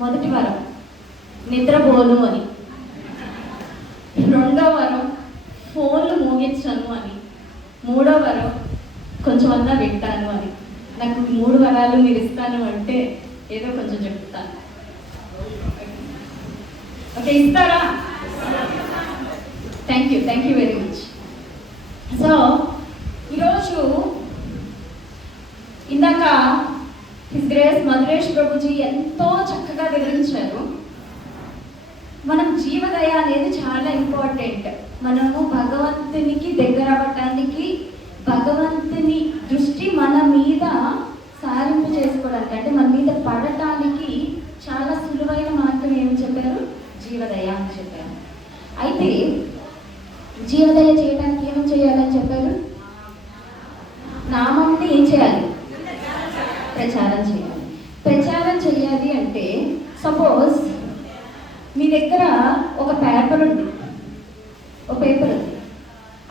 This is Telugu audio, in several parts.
మొదటి వరం నిద్రపోను అని, రెండో వరం ఫోన్లు మోగించను అని, మూడో వరం కొంచెం అన్నా వింటాను అని. నాకు 3 వరాలు మీరు ఇస్తాను అంటే ఏదో కొంచెం చెప్తాను. ఓకే, ఇస్తారా? Thank you very much. So ఈరోజు ఇందాక హిస్ గ్రేస్ మధురేష్ ప్రభుజీ ఎంతో చక్కగా వివరించారు. మనం జీవదయ అనేది చాలా ఇంపార్టెంట్. మనము భగవంతునికి దగ్గర అవ్వటానికి, భగవంతుని దృష్టి మన మీద సారింపు చేసుకోవడానికి, అంటే మన మీద పడటానికి చాలా సులువైన మార్గం ఏమని చెప్పారు? జీవదయ అని చెప్పారు. అయితే జీవదయ చేయడానికి ఏమని చేయాలని చెప్పారు? నామంని ఏం చేయాలి? ప్రచారం చేయాలి. ప్రచారం చేయాలి అంటే సపోజ్ మీ దగ్గర ఒక పేపర్ ఉంది,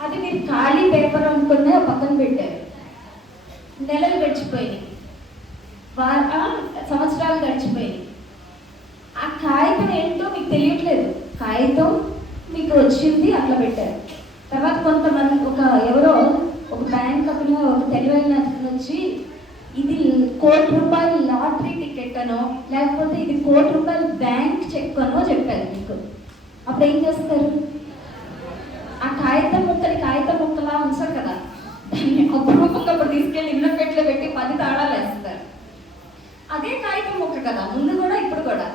అది మీరు ఖాళీ పేపర్ అనుకునే పక్కన పెట్టారు. నెలలు గడిచిపోయినాయి, సంవత్సరాలు గడిచిపోయినాయి. ఆ కాగితం ఏంటో మీకు తెలియట్లేదు. కాగితం మీకు వచ్చింది, అట్లా పెట్టారు. తర్వాత కొంతమంది ఎవరో ఒక బ్యాంక్ అతను, ఒక తెలివైన అతను వచ్చి ఇది ₹1,00,00,000 లాటరీ టికెట్ అనో, లేకపోతే ఇది ₹1,00,00,000 బ్యాంక్ చెక్ అనో చెప్పారు మీకు. అప్పుడు ఏం చేస్తారు? ఆ కాగితం ముక్కలా ఉంచారు కదా, దాన్ని అప్పుడు తీసుకెళ్ళి ఇళ్ళ పెట్లో పెట్టి 10 తాళాలు వేస్తారు. అదే కాగితం ముక్క కదా, ముందు కూడా ఇప్పుడు కూడా.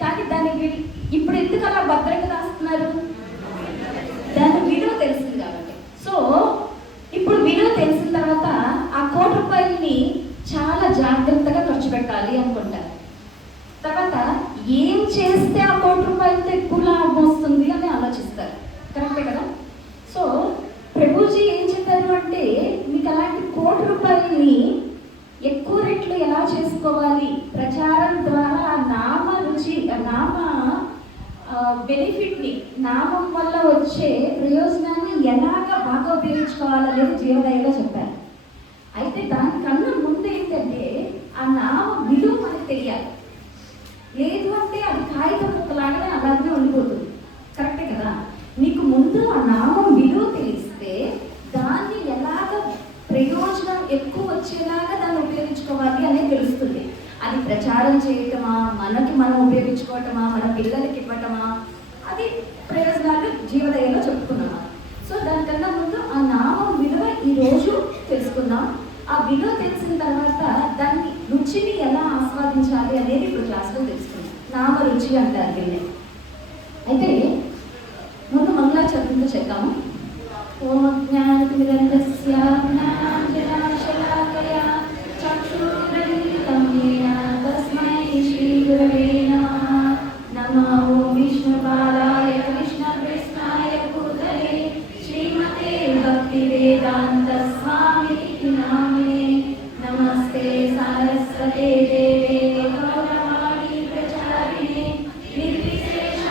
కానీ దానికి ఇప్పుడు ఎందుకు అలా భద్రంగా రాస్తున్నారు? దాని విలువ తెలిసింది కాబట్టి. సో ఇప్పుడు విలువ తెలిసిన తర్వాత ఆ ₹1,00,00,000ని చాలా జాగ్రత్తగా ఖర్చు పెట్టాలి అనుకుంటారు. తర్వాత ఏం చేస్తే ఆ ₹1,00,00,000తో ఎక్కువ లాభం వస్తుంది అని ఆలోచిస్తారు. కరెక్టే కదా? సో ప్రభుజీ ఏం చెప్పారు అంటే, మీకు అలాంటి ₹1,00,00,000ని ఎక్కువ రెట్లు ఎలా చేసుకోవాలి, ప్రచారం ద్వారా ఆ నామ రుచి, నామ బెనిఫిట్ని, నామం వల్ల వచ్చే ప్రయోజనాన్ని ఎలాగ బాగా ఉపయోగించుకోవాలనేది జీవదయలో చెప్పారు. అయితే దానికన్నా ముందు ఏంటంటే ఆ నామ విలువ మనకు తెలియాలి. లేదు అంటే అది కాగితం ముక్కలాగానే అలాగే ఉండిపోతుంది. కరెక్టే కదా? మీకు ముందు ఆ నామం విలువ తెలిస్తే దాన్ని ఎలాగ ప్రయోజనం ఎక్కువ వచ్చేలాగా దాన్ని ఉపయోగించుకోవాలి అనేది తెలుస్తుంది. అది ప్రచారం చేయటమా, మనకి మనం ఉపయోగించుకోవటమా, మన పిల్లలకి ఇవ్వటమా, అది ప్రయోజనాలు జీవదయలో చెప్పుకున్నామా. సో దానికన్నా ముందు ఆ నామం విలువ ఈరోజు తెలుసుకుందాం. ఆ విలువ తెలిసిన తర్వాత దాన్ని రుచిని ఎలా ఆస్వాదించాలి అనేది ఇప్పుడు క్లాస్లో తెలుసుకుందాం. నామ రుచి అంటారు దీన్ని. అయితే ముందు మంగళాచరణంతో చెప్తాము. ఓం జ్ఞానతిమిరంధస్య జ్ఞానాంజనాశలాకయా చక్షురున్మిలితం యేన తస్మై శ్రీ గురవే నమః. నమో ఓం విష్ణుపాదాయ కృష్ణకృష్ణాయ భూతలే శ్రీమతే భక్తివేదాంత స్వామికి నామినే. నమస్తే సారస్వతే దేవే గౌరవాణి ప్రచారిణే నిర్విశేష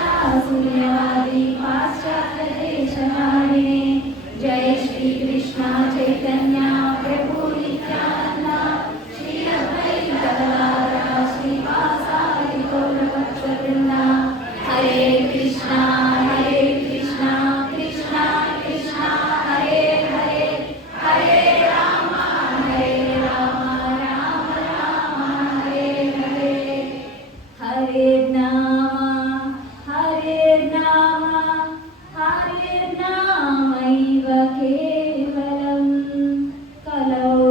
శూన్యవాది పాశ్చాత్య దేశవాణినే. జయ శ్రీ కృష్ణ చైతన్య ప్రభు నిత్యానంద శ్రీ అద్వైత గదాధర శ్రీవాసాది గౌరభక్తవృంద. హరే కృష్ణ కృష్ణ కృష్ణ హరే హరే, హరే రామ రామ రామ హరే హరే. హరే నామ హరేర్నామైవ కేవలం కలౌ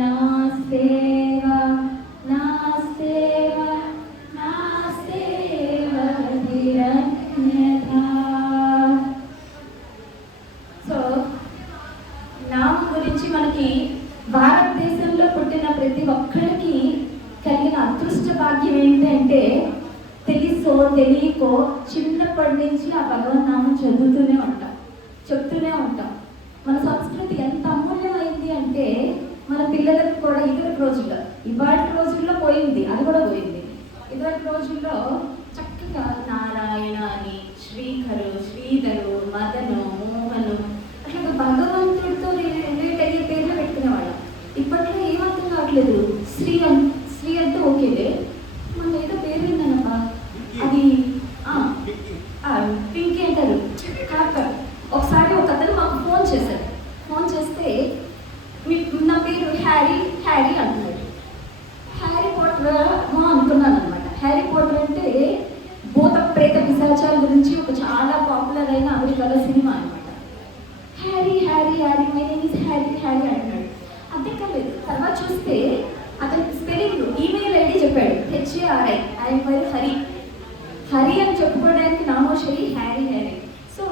నాస్తేవ ధిరన్యథా. సో నామం గురించి మనకి భారతదేశంలో పుట్టిన ప్రతి ఒక్కరికి కలిగిన అదృష్ట భాగ్యం ఏంటంటే, తెలుసో తెలియకో చిన్నప్పటి నుంచి ఆ భగవన్నామం చెప్తూనే ఉంటాం. మన సంస్కృతి ఎంత అమూల్యమైంది అంటే, మన పిల్లలకు కూడా ఇవాటి రోజుల్లో పోయింది, అది కూడా పోయింది. ఇదివరకు రోజుల్లో చక్కగా నారాయణ అని, శ్రీహరు, శ్రీధరు, మదను, మోహను, అట్లా భగవంతుడితో రిలేట్ అయ్యే పేర్లు పెట్టుకునేవాళ్ళం. ఇప్పట్లో ఏమర్థం కావట్లేదు. శ్రీ అంటే ఓకేలే, మనం ఏదో పేరు విన్నానబ్బా, అంటే భూత ప్రేత పిశాచాల గురించి ఒక చాలా పాపులర్ అయిన అమెరికాలో సినిమా అనమాట. Harry Harry Harry my name is Harry Harry అంటున్నాడు. అంతే కాలేదు, తర్వాత చూస్తే అతని స్పెల్లింగ్ ఈమెయిల్ ఐడి చెప్పాడు, HARI, ఆయన పేరు హరి. హరి అని చెప్పుకోవడానికి నామోషరి హ్యారీ హ్యారీ. సో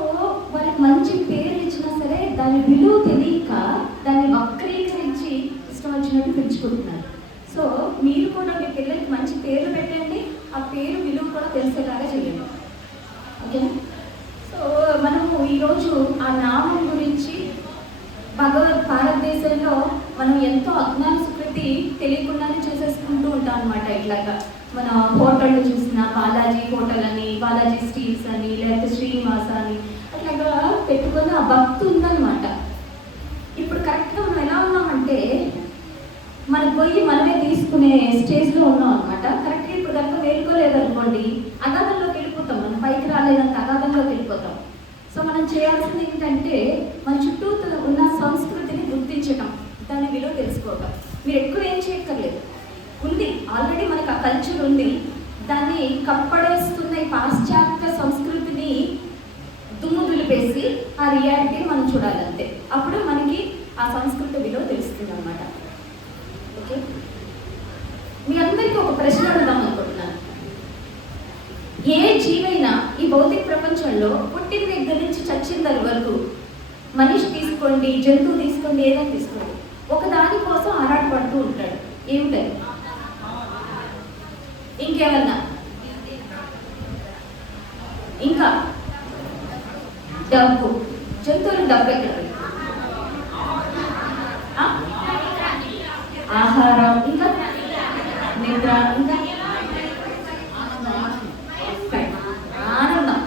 వాళ్ళకి మంచి పేర్లు ఇచ్చినా సరే దాని విలువ తెలియక దాన్ని వక్రీకరించి ఇష్టం వచ్చినట్టు పిలుచుకుంటున్నారు. సో మీరు కూడా మీ పిల్లలకి మంచి పేర్లు పెట్టండి, ఆ పేరు విలువ కూడా తెలిసేలాగా చేయండి. ఓకేనా? సో మనము ఈరోజు ఆ నామం గురించి భారతదేశంలో మనం ఎంతో అజ్ఞాన సుకృతి తెలియకుండానే చేసేసుకుంటూ ఉంటాం అనమాట. ఇట్లాగా మన హోటళ్ళు చూసిన బాలాజీ హోటల్ అని, బాలాజీ స్టీల్స్ అని, లేకపోతే శ్రీనివాస అని అట్లాగా పెట్టుకొని ఆ భక్తి ఉందన్నమాట. ఇప్పుడు కరెక్ట్గా మనం ఎలా ఉన్నామంటే మన పొయ్యి మనమే తీసుకునే స్టేజ్లో ఉన్నాం అనమాట. కరెక్ట్గా ఇప్పుడు కనుక మేలుకోలేదనుకోండి అగాధంలోకి వెళ్ళిపోతాం, మనం పైకి రాలేదంత అగాధంలోకి వెళ్ళిపోతాం. సో మనం చేయాల్సింది ఏంటంటే మన చుట్టూ ఉన్న సంస్కృతిని గుర్తించటం, దాని విలువ తెలుసుకోవటం. మీరు ఎక్కువ ఏం చేయక్కర్లేదు, ఉంది ఆల్రెడీ మనకు ఆ కల్చర్ ఉంది, దాన్ని కప్పడేస్తున్న ఈ పాశ్చాత్య సంస్కృతిని దుమ్ము దులిపేసి ఆ రియాలిటీని మనం చూడాలంతే. అప్పుడు మనకి ఆ సంస్కృతి విలువ తెలుస్తుంది అనమాట. ఓకే, మీ అందరికీ ఒక ప్రశ్న అడుగుదాం అనుకుంటున్నాను. ఏ జీవైనా ఈ భౌతిక ప్రపంచంలో పుట్టిన దగ్గర నుంచి చచ్చిన వరకు మనిషి తీసుకోండి, జంతువు తీసుకోండి, ఏదైనా తీసుకోండి, ఒక దాని కోసం ఆరాటపడుతూ ఉంటాడు. ఏమిటది? ఇంకేమన్నా? ఇంకా డబ్బు. జంతువులు డబ్బు ఎక్కడ? ఆహారం, ఇంకా నిద్ర, ఇంకా ఆనందం.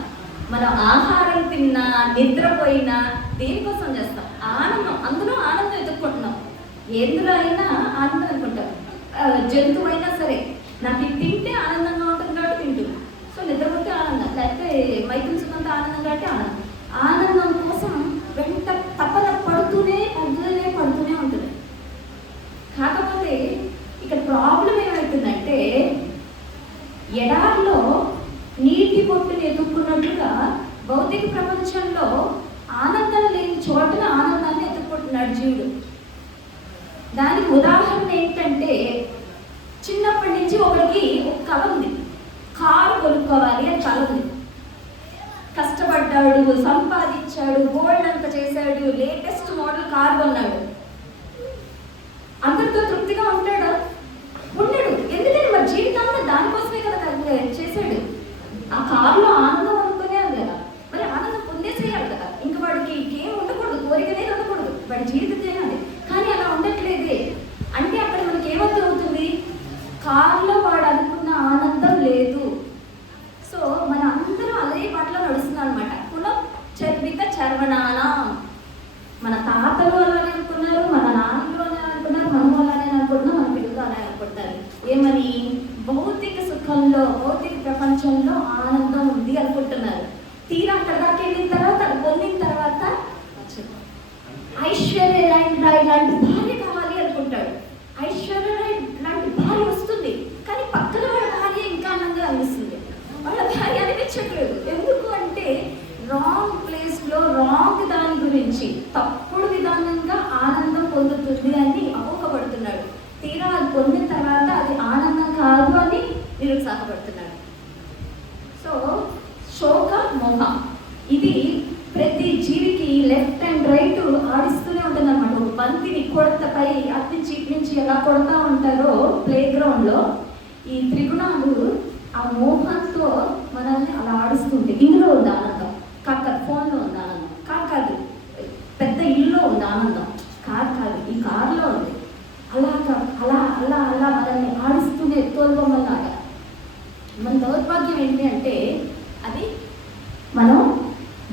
మనం ఆహారం తిన్నా నిద్రపోయినా దేనికోసం చేస్తాం? ఆనందం. అందులో ఆనందం ఎదుర్కొంటున్నాం. ఎందులో అయినా ఆనందం అనుకుంటాం. జంతువు అయినా సరే నాకు ఇది తింటే ఆనందంగా ఉంటుంది కాబట్టి తింటుంది. సో నిద్రపోతే ఆనందం, లేకపోతే మైకుల్చుకుంటే ఆనందం కాబట్టి ఆనందం. ఆనందం కోసం వెంట తపన పడుతూనే ఉంటుంది. కాకపోతే ఇక్కడ ప్రాబ్లం ఏమవుతుందంటే ఎడారిలో నీటి పొట్టుని ఎదుర్కొన్నట్లుగా భౌతిక ప్రపంచంలో ఆనందం లేని చోటన ఆనందాన్ని ఎదుర్కొంటున్నాడు జీవుడు. దానికి ఉదాహరణ ఏంటంటే చిన్నప్పటి నుంచి ఒకరికి ఒక కళ ఉంది, కారు కొనుక్కోవాలి అని కళ ఉంది. కష్టపడ్డాడు, సంపాదించాడు, గోల్డ్ అంతా చేశాడు, లేటెస్ట్ మోడల్ కారు కొన్నాడు. అందరితో తృప్తిగా ఉంటాడు? ఉండడు. ఎందుకంటే మరి జీవితంలో దానికోసమే కదా చేశాడు. ఆ కారులో ఆనందం అనుకునే కదా, మరి ఆనందం పొందేసేయాలి కదా. ఇంకా వాడికి ఇంకేం ఉండకూడదు, కోరికనే ఉండకూడదు, వాడి జీవితం చేయాలి. కానీ అలా ఉండట్లేదే. అంటే అక్కడ మనకి ఏమవుతుంది? కారులో వాడు అనుకున్న ఆనందం లేదు. సో మన అందరం అదే పాటలో నడుస్తున్నాం అనమాట. కులం చర్విత చర్వణాన. మన తాతలు అలానే అనుకున్నారు, మన నాన్నలు అలానే అనుకున్నారు, మనము అలానే అనుకుంటున్నాం, మన పిల్లలు అలానే అనుకుంటారు. ఏమని? భౌతిక సుఖంలో, భౌతిక ప్రపంచంలో ఆనందం ఉంది అనుకుంటున్నారు. తీరా అక్కడ దాకా వెళ్ళిన తర్వాత, అది పొందిన తర్వాత ఐశ్వర్య రాయ్ లాంటి భార్య కావాలి అనుకుంటాడు. ఐశ్వర్య రాయ్ లాంటి భార్య వస్తుంది, కానీ పక్కన వాళ్ళ భార్య ఇంకా ఆనందంగా అనిపిస్తుంది. వాళ్ళ భార్య అనిపించట్లేదు. ఎందుకు అంటే రాంగ్ ప్లేస్లో రాంగ్ దాని గురించి తప్పుడు విధానంగా ఆనందం పొందుతుంది అని అపోహపడుతున్నాడు. తీరా అది పొందిన తర్వాత అది ఆనందం కాదు అని నిరుత్సాహపడుతున్నాడు. సో శోక మోహ ఇది ప్రతి జీవికి లెఫ్ట్ అండ్ రైట్ ఆడిస్తూనే ఉంటుంది అనమాట. ఒక బంతిని కొడతపై అతి చీప్ నుంచి ఎలా కొడతా ఉంటారో ప్లే గ్రౌండ్లో, ఈ త్రిగుణాలు ఆ మోహంతో మనల్ని అలా ఆడిస్తుంటే. ఇందులో ఉంది ఆనందం, కాదు ఫోన్లో ఉంది ఆనందం, కాదు పెద్ద ఇల్లులో ఉంది ఆనందం, కాదు ఈ కారులో ఉంది. అలాగా అలా అలా అలా మనల్ని ఆడిస్తూనే తోలుబొమ్మలాగా. మన దౌర్భాగ్యం ఏంటి అంటే అది మనం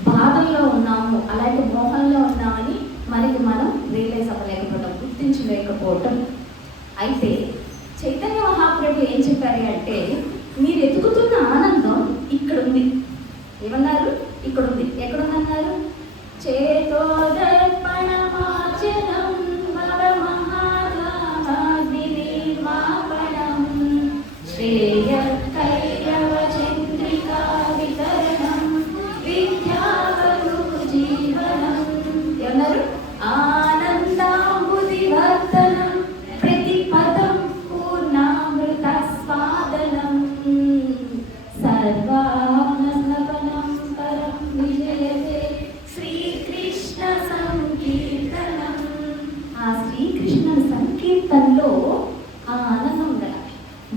బాధల్లో ఉన్నాము, అలాగే మోహంలో ఉన్నామని మనకి మనం రియలైజ్ అవ్వలేకపోవటం, గుర్తించలేకపోవటం. అయితే చైతన్య మహాప్రభు ఏం చెప్పారు అంటే మీరు ఎదుగుతున్న ఆనందం ఇక్కడ ఉంది. ఏమన్నారు? ఇక్కడ ఉంది. ఎక్కడుందన్నారు?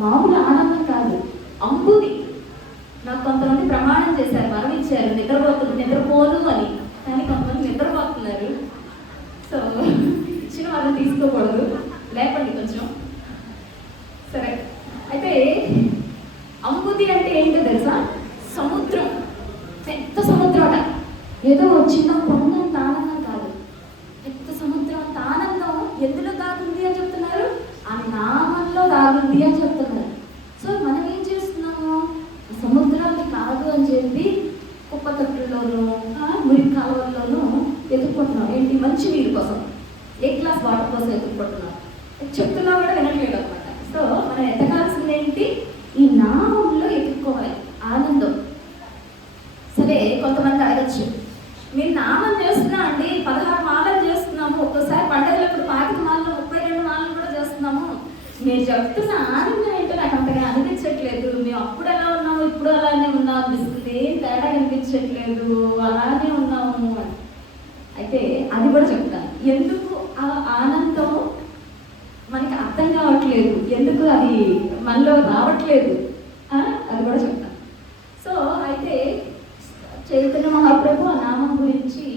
మామూలు ఆనందం కాదు, అంబుది. నాకు కొంతమంది ప్రమాణం చేశారు, వరం ఇచ్చారు, నిద్రపోను అని. కానీ కొంతమంది నిద్రపోతున్నారు. సో ఇచ్చిన వాళ్ళని తీసుకోకూడదు, లేపండి కొంచెం. సరే, అయితే అంబుది అంటే ఏంటో తెలుసా? సముద్రం, పెద్ద సముద్రం అట. ఏదో చిన్న కొండంత ఆనందం కాదు, పెద్ద సముద్రం అంత ఆనందం ఎందులో దాగుంది అని చెప్తున్నారు? ఆ నామంలో దాగుంది అని చెప్తున్నారు. సో మనం ఏం చేస్తున్నాము? సముద్రాన్ని కాదు అని చెప్పి కుప్ప తొట్టుల్లోనూ మురికి కాలువల్లోనూ ఎదుర్కొంటున్నాం. ఏంటి? మంచి నీరు కోసం, ఏ గ్లాస్ వాటర్ కోసం ఎదుర్కొంటున్నాం. చెప్తున్నా కూడా వినట్లేదు అనమాట. సో మనం ఎదగాల్సింది ఏంటి? ఈ నామంలో ఎదుర్కోవాలి ఆనందం. సరే, కొంతమంది అడగచ్చు, మీరు నామం చేస్తున్నా అండి, 16 మాలలు చేస్తున్నాము, ఒక్కోసారి పండుగలప్పుడు 25 మాలలు 32 మాలలు కూడా చేస్తున్నాము, మీరు చెప్తున్న ఆనందం ఏంటో నాకు అంతగా అనిపించట్లేదు. మేము అప్పుడు ఎలా ఉన్నాము, ఇప్పుడు అలానే ఉన్నాం అనిపిస్తుంది, ఏం తేడా అనిపించట్లేదు, అలానే ఉన్నాము అని. అయితే అది కూడా చెప్తాను, ఎందుకు ఆ ఆనందం మనకి అర్థం కావట్లేదు, ఎందుకు అది మనలో రావట్లేదు, అది కూడా చెప్తాను. సో అయితే చైతన్య మహాప్రభు ఆ నామం గురించి,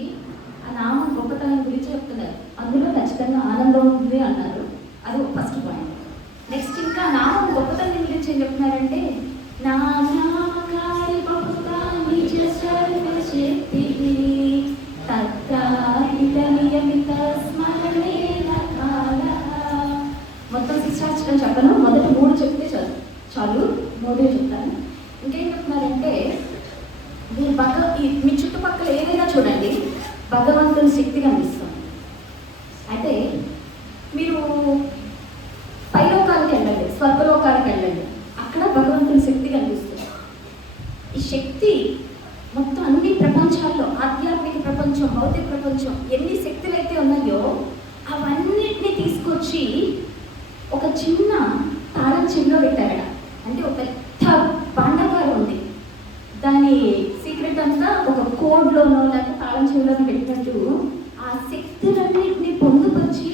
ఆ నామం గొప్పతనం గురించి చెప్తున్నారు. అందులో ఖచ్చితంగా ఆనందం ఉంది అన్నారు. అది ఒక ఫస్ట్ పాయింట్. నెక్స్ట్ ఇంకా నామం గొప్పతనం గురించి ఏం చెప్తున్నారంటే, నామకారి బహుగా నిజ సర్వశక్తి తత్రాహిత నియమిత స్మరణేన కాలః. మొత్తం శిక్షాచరణ చెప్పను, మొదటి 3 చెప్తే చాలు, 3 చెప్తాను. ఇంకేం చెప్తున్నారంటే, మీరు మీ చుట్టుపక్కల ఏదైనా చూడండి, భగవంతుని శక్తి కనిపిస్తుంది. అయితే మీరు పైలోకాలకు వెళ్ళండి, స్వర్గలోకాలకు వెళ్ళండి, అక్కడ భగవంతుని శక్తి కనిపిస్తుంది. ఈ శక్తి మొత్తం అన్ని ప్రపంచాల్లో, ఆధ్యాత్మిక ప్రపంచం, భౌతిక ప్రపంచం, ఎన్ని శక్తులు అయితే ఉన్నాయో అవన్నిటిని తీసుకొచ్చి ఒక చిన్న తాళం చెవిలో పెట్టారట. అంటే ఒక పెద్ద భాండాగారం ఉంది, దాని సీక్రెట్ అంతా ఒక కోడ్లోనో లేకపోతే తాళం చెవిలోనో పెట్టినట్టు ఆ శక్తులన్నింటినీ పొందుపరిచి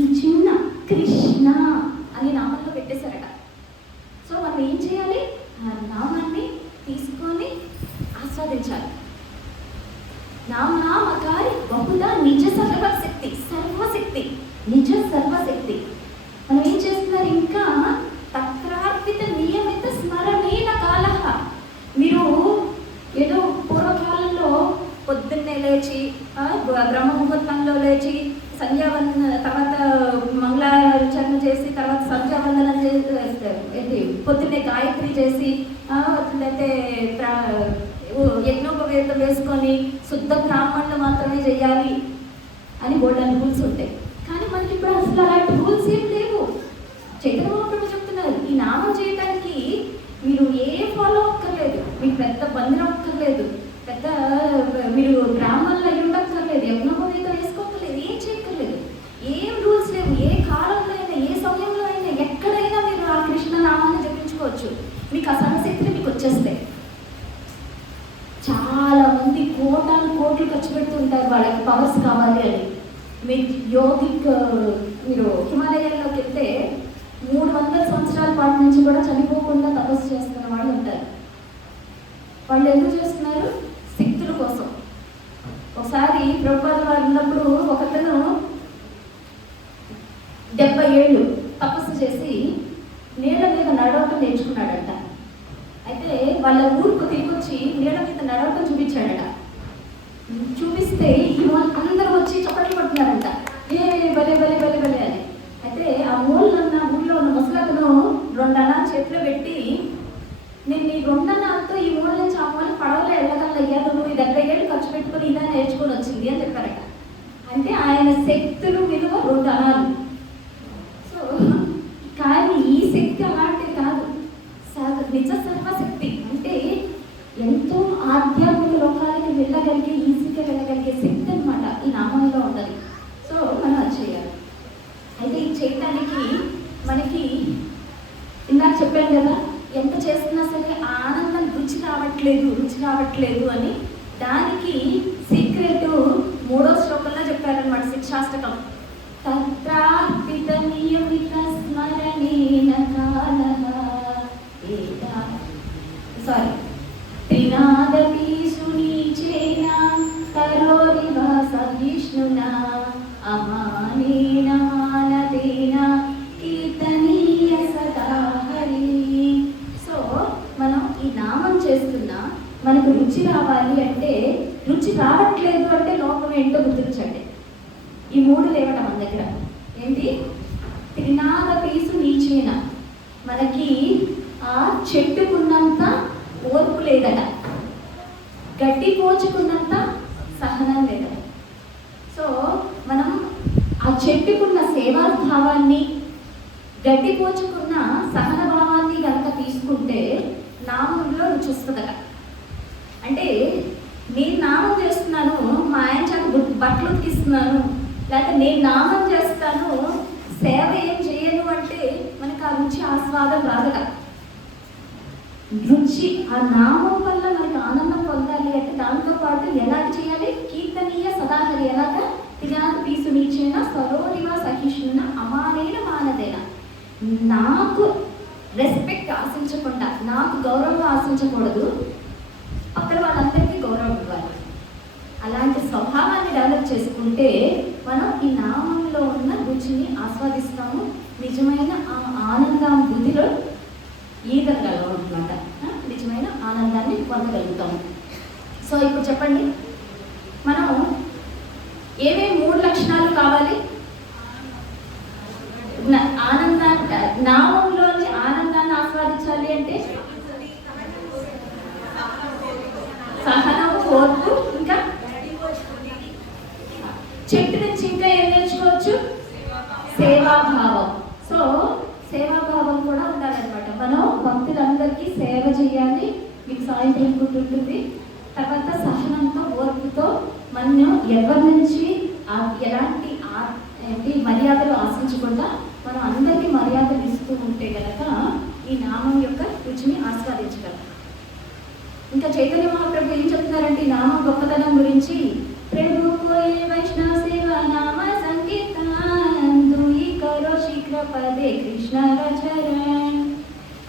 ఈ చిన్న కృష్ణ అని నామంలో పెట్టేశారట. సో మనం ఏం చేయాలి? ఆ నామాన్ని తీసుకొని ఆస్వాదించాలి. నామకారి బహుదా నిజ సర్వశక్తి, సర్వశక్తి, నిజ సర్వశక్తి. మనం ఏం చేస్తున్నారు? ఇంకా తత్రార్పిత నియమిత స్మరణేన కాలః. మీరు ఏదో పూర్వకాలంలో పొద్దున్నే లేచి బ్రహ్మ ముహూర్తంలో లేచి సంధ్యావందన, తర్వాత మంగళాచరణ చేసి, తర్వాత సంధ్యావందనం చేసి, పొద్దున్నే గాయత్రి చేసి, లేకపోతే యజ్ఞోపవేతం వేసుకొని శుద్ధ బ్రాహ్మణులు మాత్రమే చేయాలి అని బోల్డెన్ రూల్స్ ఉంటాయి. కానీ మనకి ఇప్పుడు అసలు అలాంటి రూల్స్ ఏం లేవు. చైతన్య మహాప్రభు చెప్తున్నారు, ఈ నామం చేయడానికి మీరు ఏ ఫాలో అక్కర్లేదు, మీకు పెద్ద బంధనం అక్కర్లేదు, పెద్ద మీరు బ్రాహ్మణులు అయి ఉండక్కర్లేదు, యజ్ఞోపవేతం వేసుకోక్కర్లేదు, ఏం చేయక్కర్లేదు, ఏం రూల్స్ లేవు. ఏ కాలంలో అయినా, ఏ సమయంలో అయినా, ఎక్కడైనా మీరు ఆ కృష్ణ నామాన్ని జపించుకోవచ్చు. మీకు ఆ సర్వశక్తులు మీకు వచ్చేస్తాయి. చాలా మంది కోట్లు ఖర్చు పెడుతూ ఉంటారు వాళ్ళకి పవర్స్ కావాలి అని. మీరు హిమాలయాల్లోకి వెళ్తే 300 సంవత్సరాల పాటు నుంచి కూడా చనిపోకుండా తపస్సు చేస్తున్న వాళ్ళు ఉంటారు. వాళ్ళు ఎందుకు చేస్తున్నారు? శక్తుల కోసం. ఒకసారి ప్రభుపాద వారు ఉన్నప్పుడు ఒకతను 70 ఏళ్ళు తపస్సు చేసి నీళ్ళ మీద నడవటం నేర్చుకున్నాడట. అయితే వాళ్ళ ఊరుకు తిరిగొచ్చి నీళ్ళ మీద నడవటం చూపించాడట. చూపిస్తే ఈ అందరూ వచ్చి చప్పట్లు పడుతున్నారంట, ఏ భలే భలే భలే భలే అని. అయితే ఆ ఊళ్ళో ఉన్న ముసలతను 2 అన్నాలు చేతిలో పెట్టి, నేను ఈ 2 అన్నాలతో ఈ ఊళ్ళ నుంచి ఆ మూల పడవలో వెళ్ళగలయ్యా, నువ్వు 70 ఏళ్ళు ఖర్చు పెట్టుకుని ఇలా నేర్చుకొని వచ్చింది అని చెప్పారట. అంటే ఆయన శక్తులు విలువ 2 అనాలు. సో కానీ ఈ శక్తి అలాంటిది కాదు, నిజ సర్వశక్తి. అంటే ఎంతో ఆధ్యాత్మిక లోకాలకి వెళ్ళగలిగే, ఈజీగా వెళ్ళగలిగే శక్తి అనమాట ఈ నామంలో ఉన్నది. సో మనం అది చేయాలి. అయితే ఈ చేయటానికి మనకి ఇందాక చెప్పాను కదా, ఎంత చేస్తున్నా సరే ఆనందం రుచి రావట్లేదు అని. దానికి సీక్రెట్ 3వ శ్లోకంలో చెప్పారనమాట, శిక్షాష్టకం. తత్రార్పిత నియమిత స్మరణేన కాలః సారీ, త్రినాదపీసు నీచేనా కరోరివ సహిష్ణునా అమానేన మానదేన కీర్తనీయ సదా హరి. సో మనం ఈ నామం చేస్తున్నా మనకు రుచి రావాలి అంటే, రుచి రావట్లేదు అంటే లోపం ఏంటో గుర్తించండి. ఈ మూడు లేవట మన దగ్గర. ఏంటి? త్రినాదపీసు నీచేన, మనకి ఆ చెట్టుకున్నంత ఓర్పు లేదట, గడ్డి పోచుకున్నంత సహనం లేదట. సో మనం ఆ చెట్టుకున్న సేవాభావాన్ని, గడ్డి పోచుకున్న సహన భావాన్ని కనుక తీసుకుంటే నామంలో రుచి వస్తుందట. అంటే నేను నామం చేస్తున్నాను, మా ఆయన చేత బట్టలు ఉతికిస్తున్నాను, లేకపోతే నేను నామం చేస్తాను సేవ ఏం చేయను అంటే మనకు ఆ రుచి ఆస్వాదం రాదట. రుచి ఆ నామం వల్ల మనకి ఆనందం పొందాలి అంటే దాంతో పాటు ఎలా చేయాలి? కీర్తనీయ సదాహరి. ఎలాగా? త్రినాదపీసు నీచేన సరోరివ సహిష్ణున అమానేన మానదేన. నాకు రెస్పెక్ట్ ఆశించకుండా, నాకు గౌరవం ఆశించకూడదు, పక్కన వాళ్ళందరికీ గౌరవం ఇవ్వాలి. అలాంటి స్వభావాన్ని డెవలప్ చేసుకుంటే మనం ఈ నామంలో ఉన్న రుచిని ఆస్వాదిస్తాము. నిజమైన ఆ ఆనందానుభూతిలో ఈదగలం అనమాట. నిజమైన ఆనందాన్ని పొందగలుగుతాము. సో ఇప్పుడు చెప్పండి, మనం ఏమేమి 3 లక్షణాలు కావాలి? ఆనందాన్ని, నామంలోని ఆనందాన్ని ఆస్వాదించాలి అంటే సహనం, ఓర్పు, ఇంకా చెట్టు నుంచి ఇంకా ఏం నేర్చుకోవచ్చు? సేవాభావం. సో సేవాభావం కూడా ఉండాలన్నమాట. మనం భక్తులందరికీ సేవ చేయాలి. మీకు సాయంత్రం గుర్తుంటుంది. తర్వాత సహనంతో, ఓర్పుతో మనం ఎవరి నుంచి ఎలాంటి మర్యాదలు ఆశించకుండా మనం అందరికీ మర్యాదలు ఇస్తూ ఉంటే కనుక ఈ నామం యొక్క రుచిని ఆస్వాదించగలం. ఇంకా చైతన్య మహాప్రభు ఏం చెప్తున్నారంటే ఈ నామం గొప్పతనం గురించి, ప్రభు కోయే వైష్ణవ సేవ నామ సంకీర్తన్ దుయి కరో శీఘ్ర పదే కృష్ణ రచరణ్.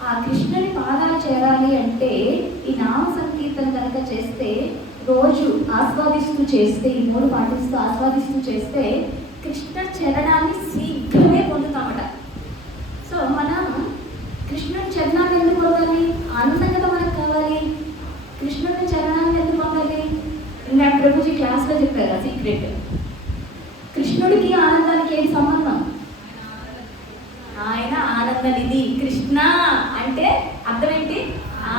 ఆ కృష్ణుని పాదాలు చేరాలి అంటే ఈ నామ సంకీర్తన కనుక చేస్తే, రోజు ఆస్వాదిస్తూ చేస్తే, ఈ 3 పాటిస్తూ ఆస్వాదిస్తూ చేస్తే కృష్ణ చరణాన్ని శీఘ్రమే పొందుతామట. సో మనం కృష్ణుని చరణాన్ని ఎందుకు పొందాలి? ఆనందం కదా మనకు కావాలి. కృష్ణుని చరణాన్ని ఎందుకు పొందాలి? ఇంకా ప్రభుజీ క్లాస్లో చెప్పారు ఆ సీక్రెట్. కృష్ణుడికి ఆనందానికి ఏం సంబంధం? ఆయన ఆనంద నిధి. కృష్ణ అంటే అర్థం ఏంటి?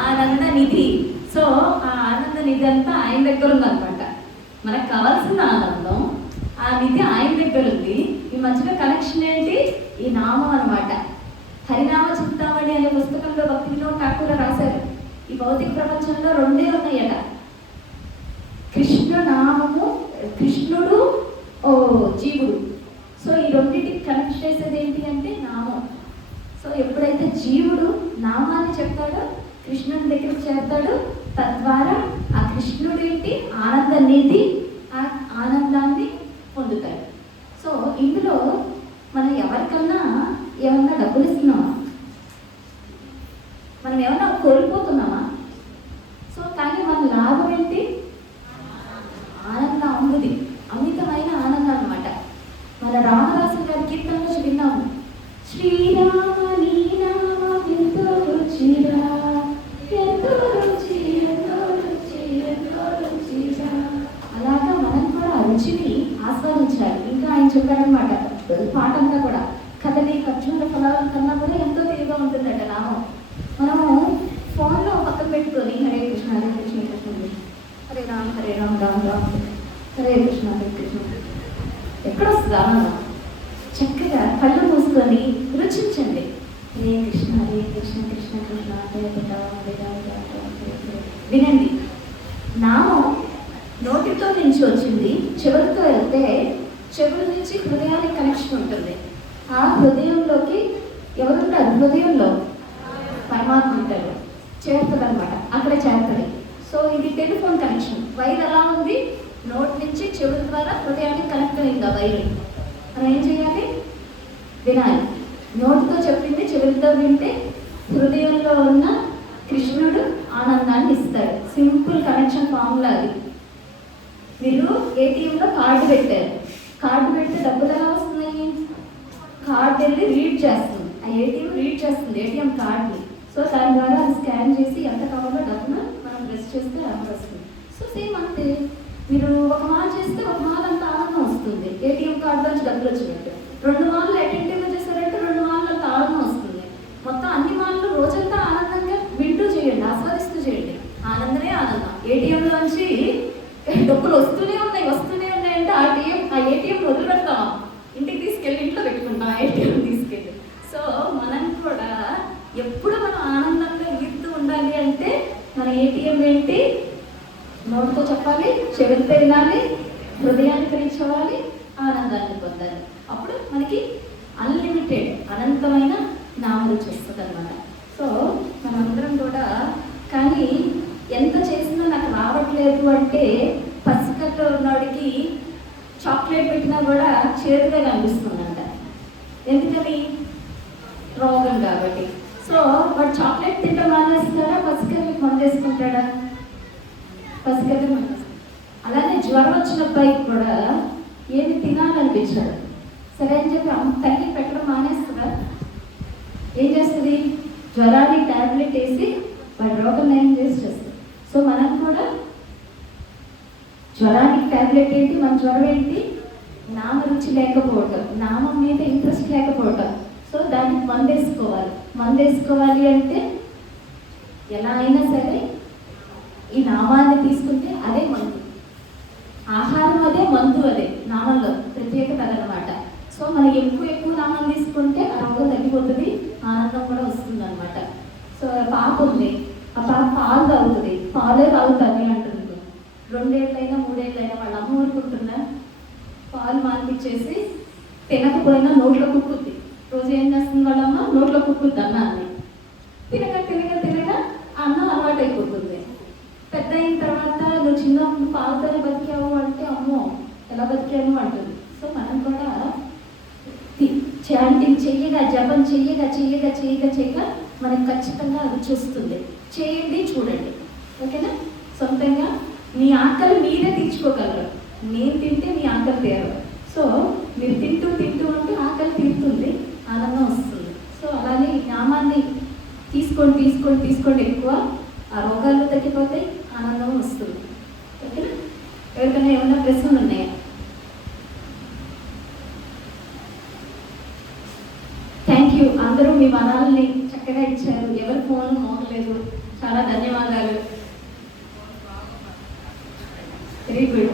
ఆనంద నిధి. సో ఆ ఆనంద నిధి అంతా ఆయన దగ్గర ఉందన్నమాట. మనకు కావాల్సిన ఆనందం, ఆ నిధి ఆయన దగ్గర ఉంది. ఈ మధ్యలో కనెక్షన్ ఏంటి? ఈ నామం అనమాట. హరినామ చింతామణి అనే పుస్తకంలో భక్తి వినోద్ ఠాకూర్ రాశారు, ఈ భౌతిక ప్రపంచంలో 2 ఉన్నాయట, కృష్ణ నామము, కృష్ణుడు, జీవుడు. సో ఈ రెండింటికి కనెక్ట్ చేసేది ఏంటి అంటే నామం. సో ఎప్పుడైతే జీవుడు నామాన్ని చెప్తాడో కృష్ణుని దగ్గరికి చేస్తాడు, తద్వారా ఆ కృష్ణుడు ఏంటి? ఆనంద నిధి, ఆ ఆనందాన్ని పొందుతాడు. సో ఇందులో మనం ఎవరికన్నా ఏమన్నా డబ్బులు ఇస్తున్నామా? మనం ఏమన్నా కోల్పోతున్నామా? సో కానీ మన లాభం ఏంటి? ఆనంద అమృతి, అమితమైన ఆనందం అనమాట. మన రామదాసు గారి కీర్తనలో విన్నాము, శ్రీరామ నీ నామం ఎంతో రుచిరా, ఎంతో రుచి, ఎంతో రుచి, ఎంతో రుచిరా. అలాగా మనం కూడా ఆ రుచిని ఆస్వాదించాలి. ఇంకా ఆయన చెప్పారనమాట, పాట అంతా కూడా కథని ఖర్చుల ఫలాల కన్నా కూడా ఎంతో తీరుగా ఉంటుందట నామం. మనము ఫోన్లో పక్కన పెట్టుకొని హరే కృష్ణ హరే కృష్ణ కృష్ణ హరే రామ్ రామ్ రామ్ హరే కృష్ణ ఎక్కడ వస్తుంది ఆనందం? చక్కగా కళ్ళు మూసుకొని రుచించండి. హరే కృష్ణ కృష్ణ కృష్ణ హరే వినండి. నామం నోటితో నుంచి వచ్చింది, చెవులతో వెళ్తే చెవుల నుంచి హృదయానికి కనెక్షన్ ఉంటుంది. ఆ హృదయంలోకి ఎవరుంటారు? హృదయంలో పరమాత్మ ఉంటారు, చేరుతుంది అనమాట, అక్కడ చేరుతుంది. సో ఇది టెలిఫోన్ కనెక్షన్. వైర్ ఎలా ఉంది? నోటి నుంచి చెవుల ద్వారా హృదయానికి కనెక్ట్ అయింది ఆ వైర్. మనం ఏం చేయాలి? వినాలి. నోటితో చెప్పింది చెవులతో వింటే హృదయంలో ఉన్న కృష్ణుడు ఆనందాన్ని ఇస్తాడు. సింపుల్ కనెక్షన్ ఫార్ములా అది. మీరు ఏటీఎంలో కార్డు పెట్టారు, కార్డు పెడితే డబ్బులు ఎలా వస్తున్నాయి? కార్డు వెళ్ళి రీడ్ చేస్తుంది, ఆ ఏటీఎం రీడ్ చేస్తుంది ఏటీఎం కార్డ్ని. సో దాని ద్వారా అది స్కాన్ చేసి ఎంత కావాలో డబ్బును మనం ప్రెస్ చేస్తే అమౌంట్ వస్తుంది. సో సేమ్ అంతే, మీరు ఒక మాల్ చేస్తే ఒక మాల్ అంత ఆనందం వస్తుంది, ఏటీఎం కార్డు నుంచి డబ్బులు వచ్చినట్టు. 2 మాల్లు అటెంటివ్గా చేశారంటే 2 మాల్లు అంత ఆనందం వస్తుంది. మొత్తం అన్ని మాల్లు రోజంతా ఆనందంగా వింటూ చేయండి, ఆస్వాదిస్తూ చేయండి. ఆనందమే ఆనందం. ఏటీఎంలో నుంచి డబ్బులు వస్తూనే ఉన్నాయి అంటే ఆ ఏటీఎం వదిలిపెడతాం, ఇంటికి తీసుకెళ్ళి ఇంట్లో పెట్టుకుంటాం ఏటీఎం తీసుకెళ్ళి. సో మనం కూడా ఎప్పుడు మనం ఆనందంగా ఈడుతూ ఉండాలి అంటే మన ఏటీఎం ఏంటి? నోటితో చెప్పాలి, చెవితో వినాలి, హృదయానికి రీచ్ అవ్వాలి, ఆనందాన్ని పొందాలి. అప్పుడు మనకి అన్లిమిటెడ్ అనంతమైన నామరుచి వస్తుంది అన్నమాట. సో మనందరం కూడా, కానీ ఎంత చేసినా నాకు రావట్లేదు అంటే పసికట్లో ఉన్నవాడికి చాక్లెట్ పెట్టినా కూడా చేదుగా కనిపిస్తుందంట. ఎందుకని? రోగం కాబట్టి. సో వాడు చాక్లెట్ తింటే మానేస్తాడా? పసికల్ని మందేసుకుంటాడా? పసికల్ని మందేసుకుంటాడు. అలానే జ్వరం వచ్చిన అబ్బాయికి కూడా ఏమి తినాలనిపించాడు, సరే అని చెప్పి తల్లి పెట్టడం మానేస్తుందా? ఏం చేస్తుంది? జ్వరానికి ట్యాబ్లెట్ వేసి వాడి రోగం నయం చేసి చేస్తుంది. సో మనం కూడా జ్వరానికి ట్యాబ్లెట్ ఏంటి? మన జ్వరం ఏంటి? నామరుచి లేకపోవటం, నామం మీద ఇంట్రెస్ట్ లేకపోవటం. సో దానికి మందేసుకోవాలి అంటే ఎలా అయినా సరే ఈ నామాన్ని తీసుకుంటే అదే మందు. ఆహారం అదే, మందు అదే, నామంలో ప్రత్యేకత అదనమాట. సో మనం ఎక్కువ నామం తీసుకుంటే ఆ రోగం తగ్గిపోతుంది, ఆనందం కూడా వస్తుంది అనమాట. సో పాప ఉంది, ఆ పాప పాలు తాగుతుంది, పాలే తాగుతుంది అంటుంది. 2 ఏళ్ళైనా 3 ఏళ్ళైనా వాళ్ళ అమ్మ ఊరుకుంటున్నా పాలు మానిపించేసి తినకపోయినా నోట్లో కుక్కుద్ది. రోజు ఏం చేస్తుంది వాళ్ళమ్మ? నోట్లో కుక్కుద్ది అన్నాన్ని. తినగా అన్నం అలవాటు అయిపోతుంది. పెద్ద అయిన తర్వాత నువ్వు చిన్నప్పుడు పాలతోనే బతికావు అంటే అమ్మో ఎలా బతికాను అంటుంది. సో మనం కూడా చాంటింగ్ చెయ్యగా, జపం చెయ్యగా మనకు ఖచ్చితంగా రుచి వస్తుంది. చేయండి, చూడండి, ఓకేనా? సొంతంగా మీ ఆకలి మీరే తీర్చుకోగలరు. నేను తింటే మీ ఆకలి తీరదు. సో మీరు తింటూ ఉంటే ఆకలి తీరుతుంది, ఆనందం వస్తుంది. సో అలానే ఈ నామాన్ని తీసుకోండి ఎక్కువ, ఆ రోగాలు తగ్గిపోతాయి, ఆనందం వస్తుంది. ఓకేనా? ఎవరికైనా ఏమన్నా ప్రశ్నలు ఉన్నాయా? Thank you. అందరూ మీ మనాలని చక్కగా ఇచ్చారు, ఎవరి ఫోన్ మోగలేదు. చాలా ధన్యవాదాలు. Very good.